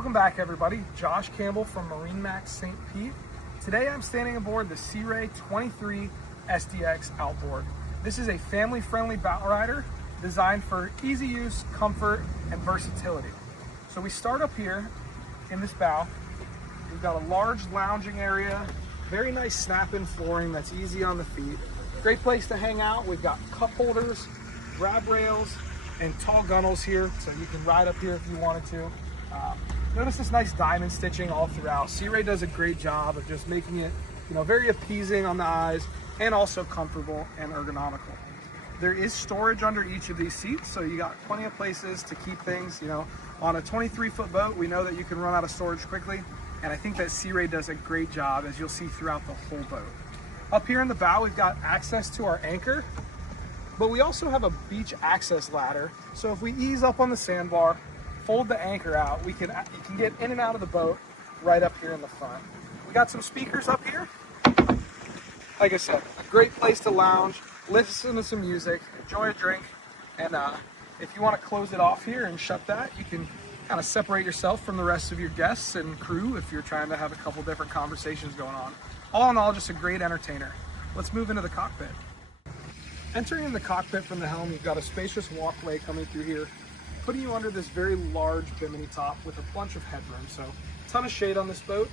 Welcome back, everybody. Josh Campbell from MarineMax St. Pete. Today I'm standing aboard the Sea Ray 23 SDX Outboard. This is a family-friendly bow rider designed for easy use, comfort, and versatility. So we start up here in this bow. We've got a large lounging area, very nice snap-in flooring that's easy on the feet. Great place to hang out. We've got cup holders, grab rails, and tall gunnels here, so you can ride up here if you wanted to. Notice this nice diamond stitching all throughout. Sea Ray does a great job of just making it, very appeasing on the eyes and also comfortable and ergonomical. There is storage under each of these seats, so you got plenty of places to keep things. On a 23-foot boat, we know that you can run out of storage quickly, and I think that Sea Ray does a great job, as you'll see throughout the whole boat. Up here in the bow, we've got access to our anchor, but we also have a beach access ladder. So if we ease up on the sandbar, fold the anchor out, you can get in and out of the boat right up here in the front. We got some speakers up here. Like I said, a great place to lounge, listen to some music, enjoy a drink, and if you want to close it off here and shut that, you can kind of separate yourself from the rest of your guests and crew if you're trying to have a couple different conversations going on. All in all, just a great entertainer. Let's move into the cockpit. Entering in the cockpit from the helm, you've got a spacious walkway coming through here, putting you under this very large bimini top with a bunch of headroom, so a ton of shade on this boat.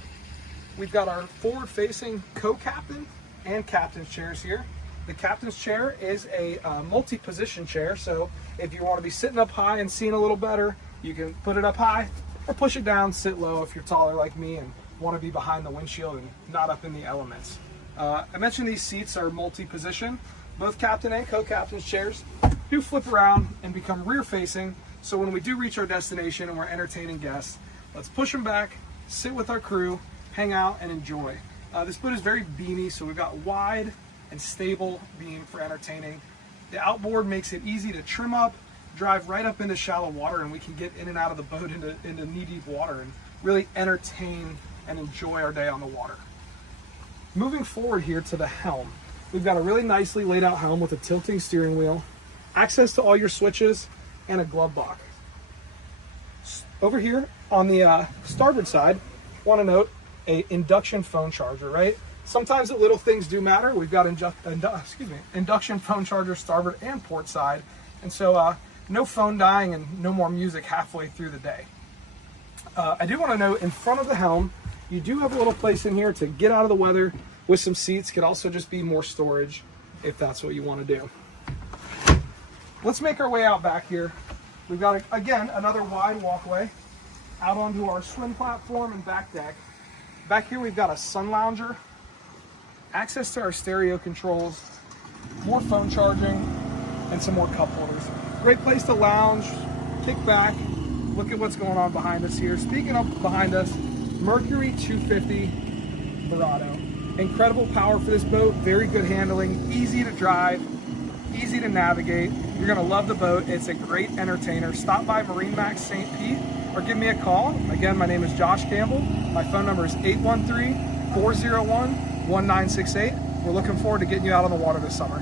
We've got our forward-facing co-captain and captain's chairs here. The captain's chair is a multi-position chair, so if you want to be sitting up high and seeing a little better, you can put it up high or push it down, sit low if you're taller like me and want to be behind the windshield and not up in the elements. I mentioned these seats are multi-position. Both captain and co-captain's chairs do flip around and become rear-facing, so when we do reach our destination and we're entertaining guests, let's push them back, sit with our crew, hang out, and enjoy. This boat is very beamy, so we've got wide and stable beam for entertaining. The outboard makes it easy to trim up, drive right up into shallow water, and we can get in and out of the boat into knee-deep water and really entertain and enjoy our day on the water. Moving forward here to the helm, we've got a really nicely laid out helm with a tilting steering wheel, access to all your switches, and a glove box. Over here on the starboard side, want to note a induction phone charger, right? Sometimes the little things do matter. We've got induction phone charger starboard and port side, and so no phone dying and no more music halfway through the day. I do want to note, in front of the helm, you do have a little place in here to get out of the weather with some seats. Could also just be more storage if that's what you want to do. Let's make our way out back here. We've got, again, another wide walkway out onto our swim platform and back deck. Back here we've got a sun lounger, access to our stereo controls, more phone charging, and some more cup holders. Great place to lounge, kick back, look at what's going on behind us here. Speaking of behind us, Mercury 250 Verado. Incredible power for this boat, very good handling, easy to drive, easy to navigate. You're gonna love the boat. It's a great entertainer. Stop by MarineMax St. Pete or give me a call. Again, my name is Josh Campbell. My phone number is 813-401-1968. We're looking forward to getting you out on the water this summer.